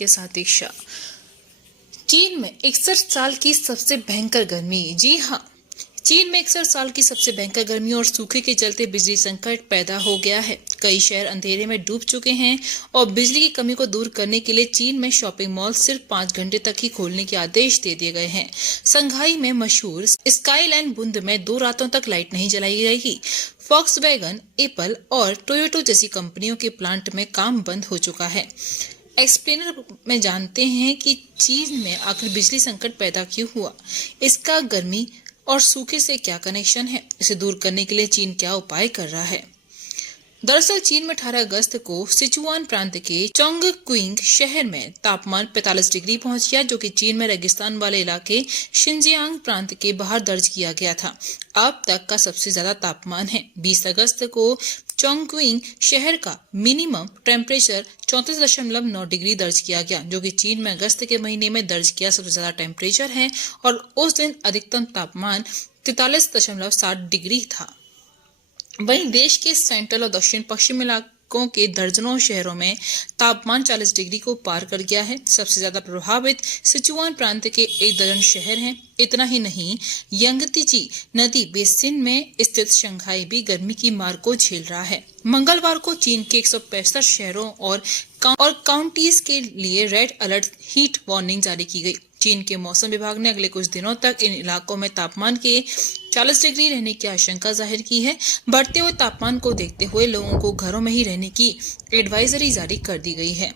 के साथ दीक्षा। चीन में 61 साल की सबसे भयंकर गर्मी। जी हाँ, चीन में 61 साल की सबसे भयंकर गर्मी और सूखे के चलते बिजली संकट पैदा हो गया है। कई शहर अंधेरे में डूब चुके हैं और बिजली की कमी को दूर करने के लिए चीन में शॉपिंग मॉल सिर्फ 5 घंटे तक ही खोलने के आदेश दे दिए गए हैं। संघाई में मशहूर स्काईलाइन बुंद में 2 रातों तक लाइट नहीं जलाई जाएगी। फॉक्सवैगन, एप्पल और टोयोटा जैसी कंपनियों के प्लांट में काम बंद हो चुका है। एक्सप्लेनर में जानते हैं कि चीन में आखिर बिजली संकट पैदा क्यों हुआ, इसका गर्मी और सूखे से क्या कनेक्शन है, इसे दूर करने के लिए चीन क्या उपाय कर रहा है। दरअसल चीन में 18 अगस्त को सिचुआन प्रांत के चोंगक्विंग शहर में तापमान 45 डिग्री पहुंच गया, जो कि चीन में रेगिस्तान वाले इलाके शिनजियांग प्रांत के बाहर दर्ज किया गया था। अब तक का सबसे ज्यादा तापमान है। 20 अगस्त को चोंगक्विंग शहर का मिनिमम टेम्परेचर 34.9 डिग्री दर्ज किया गया, जो कि चीन में अगस्त के महीने में दर्ज किया सबसे ज्यादा टेम्परेचर है और उस दिन अधिकतम तापमान 43.7 डिग्री था। वहीं देश के सेंट्रल और दक्षिण पश्चिम इलाकों के दर्जनों शहरों में तापमान 40 डिग्री को पार कर गया है। सबसे ज्यादा प्रभावित सिचुआन प्रांत के 1 दर्जन शहर हैं। इतना ही नहीं, यंगतीची नदी बेसिन में स्थित शंघाई भी गर्मी की मार को झेल रहा है। मंगलवार को चीन के 165 शहरों और काउंटीज के लिए रेड अलर्ट हीट वार्निंग जारी की गई। चीन के मौसम विभाग ने अगले कुछ दिनों तक इन इलाकों में तापमान के 40 डिग्री रहने की आशंका जाहिर की है। बढ़ते हुए तापमान को देखते हुए लोगों को घरों में ही रहने की एडवाइजरी जारी कर दी गई है।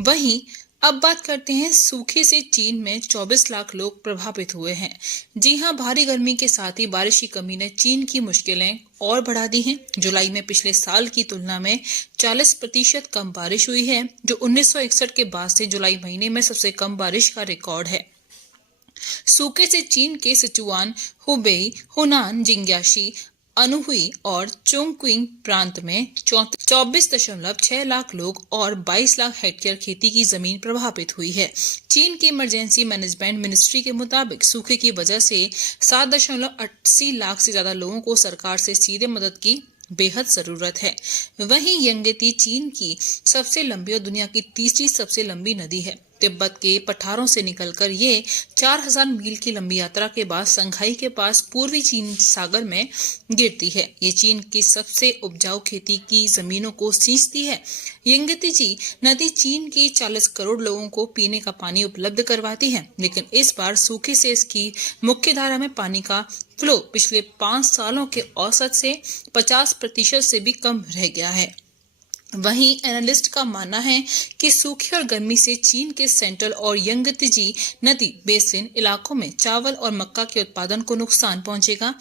वहीं अब बात करते हैं सूखे से। चीन में 24 लाख लोग प्रभावित हुए हैं। जी हां, भारी गर्मी के साथ ही बारिश की कमी ने चीन की मुश्किलें और बढ़ा दी हैं। जुलाई में पिछले साल की तुलना में 40% कम बारिश हुई है, जो 1961 के बाद से जुलाई महीने में सबसे कम बारिश का रिकॉर्ड है। सूखे से चीन के सिचुआन, हुबेई, हुनान, जिंग्याशी, अनुहुई और चोंगक्विंग प्रांत में 24.6 लाख लोग और 22 लाख हेक्टेयर खेती की जमीन प्रभावित हुई है। चीन की इमरजेंसी मैनेजमेंट मिनिस्ट्री के मुताबिक सूखे की वजह से 7.80 लाख से ज्यादा लोगों को सरकार से सीधे मदद की बेहद जरूरत है। वहीं यंगती चीन की सबसे लंबी और दुनिया की तीसरी सबसे लंबी नदी है। तिब्बत के पठारों से निकलकर ये 4000 मील की लंबी यात्रा के बाद संघाई के पास पूर्वी चीन सागर में गिरती है। ये चीन की सबसे उपजाऊ खेती की जमीनों को सींचती है। यंगती नदी चीन की 40 करोड़ लोगों को पीने का पानी उपलब्ध करवाती है, लेकिन इस बार सूखे से इसकी मुख्य धारा में पानी का फ्लो पिछले 5 सालों के औसत से 50% से भी कम रह गया है। वहीं एनालिस्ट का मानना है कि सूखे और गर्मी से चीन के सेंट्रल और यंगती नदी बेसिन इलाकों में चावल और मक्का के उत्पादन को नुकसान पहुंचेगा।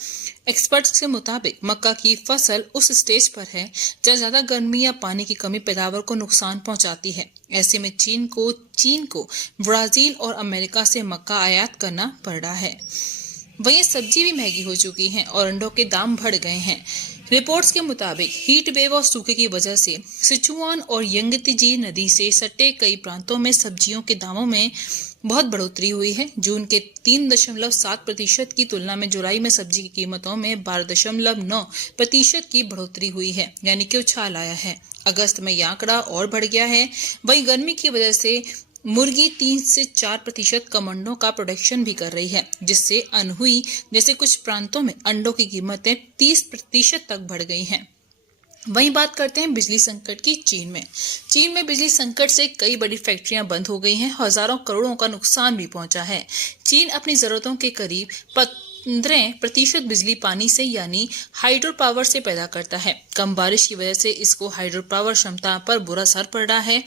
एक्सपर्ट्स के मुताबिक मक्का की फसल उस स्टेज पर है जहां ज्यादा गर्मी या पानी की कमी पैदावार को नुकसान पहुंचाती है। ऐसे में चीन को ब्राजील और अमेरिका से मक्का आयात करना पड़ रहा है। वहीं सब्जी भी महंगी हो चुकी है और अंडों के दाम बढ़ गए हैं। रिपोर्ट्स के मुताबिक हीट वेव और सूखे की वजह से सिचुआन और यंगती नदी से सटे कई प्रांतों में सब्जियों के दामों में बहुत बढ़ोतरी हुई है। जून के 3.7% की तुलना में जुलाई में सब्जी की कीमतों में 12.9% की बढ़ोतरी हुई है, यानी कि उछाल आया है। अगस्त में यह आंकड़ा और बढ़ गया है। वहीं गर्मी की वजह से मुर्गी 3 से 4% कम अंडों का प्रोडक्शन भी कर रही है, जिससे अनहुई जैसे कुछ प्रांतों में अंडों की कीमतें 30% तक बढ़ गई हैं। वहीं बात करते हैं बिजली संकट की। चीन में बिजली संकट से कई बड़ी फैक्ट्रियां बंद हो गई हैं। हजारों करोड़ों का नुकसान भी पहुंचा है। चीन अपनी जरूरतों के करीब 15% बिजली पानी से यानी हाइड्रो पावर से पैदा करता है। कम बारिश की वजह से इसको हाइड्रो पावर क्षमता पर बुरा असर पड़ रहा है।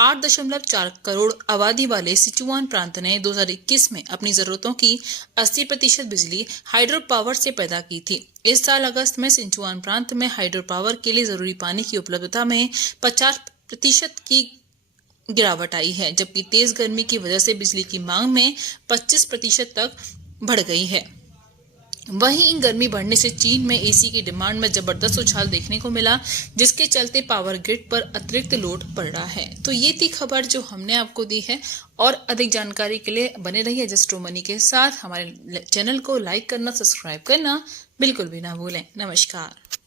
8.4 करोड़ आबादी वाले सिचुआन प्रांत ने 2021 में अपनी जरूरतों की 80% बिजली हाइड्रो पावर से पैदा की थी। इस साल अगस्त में सिचुआन प्रांत में हाइड्रो पावर के लिए जरूरी पानी की उपलब्धता में 50% की गिरावट आई है, जबकि तेज गर्मी की वजह से बिजली की मांग में 25% तक बढ़ गई है। वहीं गर्मी बढ़ने से चीन में एसी की डिमांड में जबरदस्त उछाल देखने को मिला, जिसके चलते पावर ग्रिड पर अतिरिक्त लोड पड़ रहा है। तो ये थी खबर जो हमने आपको दी है, और अधिक जानकारी के लिए बने रहिए जस्टो मनी के साथ। हमारे चैनल को लाइक करना, सब्सक्राइब करना बिल्कुल भी ना भूलें। नमस्कार।